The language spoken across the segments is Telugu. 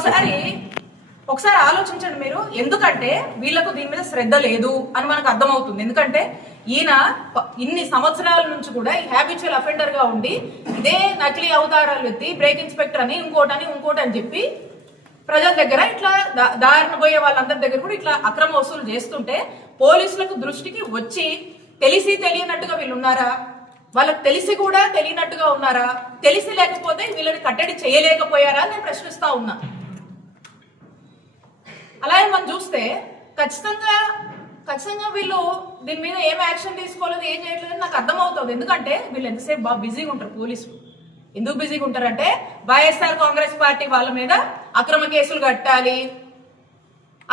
ఒకసారి ఒకసారి ఆలోచించండి మీరు. ఎందుకంటే వీళ్ళకు దీని మీద శ్రద్ధ లేదు అని మనకు అర్థమవుతుంది. ఎందుకంటే ఈయన ఇన్ని సంవత్సరాల నుంచి కూడా ఈ హ్యాబిచువల్ అఫెండర్గా ఉండి ఇదే నకిలీ అవతారాలు ఎత్తి బ్రేక్ ఇన్స్పెక్టర్ అని ఇంకోటని ఇంకోటి అని చెప్పి ప్రజల దగ్గర ఇట్లా దారిన పోయే వాళ్ళందరి దగ్గర కూడా ఇట్లా అక్రమ వసూలు చేస్తుంటే పోలీసులకు దృష్టికి వచ్చి తెలిసి తెలియనట్టుగా వీళ్ళు ఉన్నారా? వాళ్ళకి తెలిసి కూడా తెలియనట్టుగా ఉన్నారా? తెలిసి లేకపోతే వీళ్ళని కట్టడి చేయలేకపోయారా అని నేను ప్రశ్నిస్తా ఉన్నా. మనం చూస్తే ఖచ్చితంగా ఖచ్చితంగా వీళ్ళు దీని మీద ఏం యాక్షన్ తీసుకోలేదు ఏం చేయట్లేదు నాకు అర్థమవుతుంది. ఎందుకంటే వీళ్ళు ఎంతసేపు బాగా బిజీగా ఉంటారు పోలీసులు. ఎందుకు బిజీగా ఉంటారంటే వైఎస్ఆర్ కాంగ్రెస్ పార్టీ వాళ్ళ మీద అక్రమ కేసులు కట్టాలి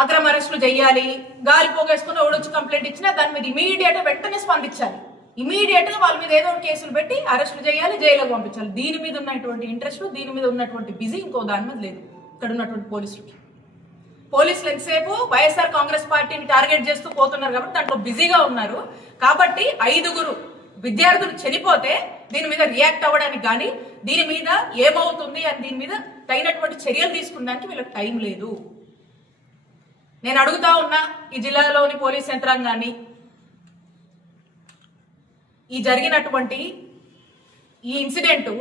అక్రమ అరెస్టులు చేయాలి గాలి పోగేసుకుని ఓడొచ్చి కంప్లైంట్ ఇచ్చినా దాని మీద ఇమీడియట్ వెంటనే స్పందించాలి. ఇమీడియట్గా వాళ్ళ మీద ఏదో కేసులు పెట్టి అరెస్టులు చేయాలి జైలుకు పంపించాలి. దీని మీద ఉన్నటువంటి ఇంట్రెస్ట్ దీని మీద ఉన్నటువంటి బిజీ ఇంకో దాని మీద లేదు. ఇక్కడ ఉన్నటువంటి పోలీసులకి. పోలీసులు ఎంతసేపు వైఎస్ఆర్ కాంగ్రెస్ పార్టీని టార్గెట్ చేస్తూ పోతున్నారు కాబట్టి దాంట్లో బిజీగా ఉన్నారు. కాబట్టి ఐదుగురు విద్యార్థులు చనిపోతే దీని మీద రియాక్ట్ అవ్వడానికి కానీ దీని మీద ఏమవుతుంది అని దీని మీద తగినటువంటి చర్యలు తీసుకున్నానికి వీళ్ళకి టైం లేదు. నేను అడుగుతా ఉన్నా ఈ జిల్లాలోని పోలీస్ యంత్రాంగాన్ని ఈ జరిగినటువంటి ఈ ఇన్సిడెంట్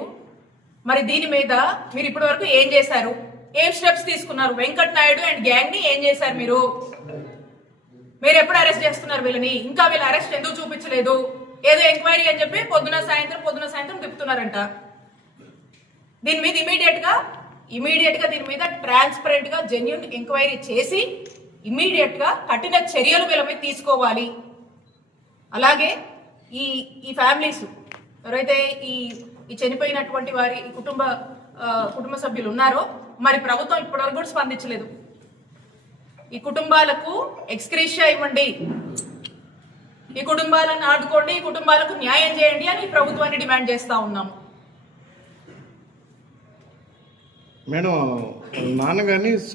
మరి దీని మీద మీరు ఇప్పటి వరకు ఏం చేశారు? ఏం స్టెప్స్ తీసుకున్నారు? వెంకట్ నాయుడు అండ్ గ్యాంగ్ని ఏం చేశారు మీరు? మీరు ఎప్పుడు అరెస్ట్ చేస్తున్నారు వీళ్ళని? ఇంకా వీళ్ళు అరెస్ట్ ఎందుకు చూపించలేదు? ఏదో ఎంక్వైరీ అని చెప్పి పొద్దున సాయంత్రం పొద్దున సాయంత్రం తిప్పుతున్నారంట. దీని మీద ఇమీడియట్గా ఇమీడియట్గా దీని మీద ట్రాన్స్పరెంట్గా జెన్యున్ ఎంక్వైరీ చేసి ఇమీడియట్గా కఠిన చర్యలు వీళ్ళ మీద తీసుకోవాలి. అలాగే ఈ ఈ ఫ్యామిలీస్ ఎవరైతే ఈ ఈ చనిపోయినటువంటి వారి కుటుంబ కుటుంబ సభ్యులు ఉన్నారో మరి ప్రభుత్వం ఇప్పటివరకు కూడా స్పందించలేదు. ఈ కుటుంబాలకు ఎక్స్క్రేషియా ఇవ్వండి. ఈ కుటుంబాలను ఆడుకోండి ఈ కుటుంబాలకు న్యాయం చేయండి అని ప్రభుత్వాన్ని డిమాండ్ చేస్తా ఉన్నాము. మేడం నాన్నగారిని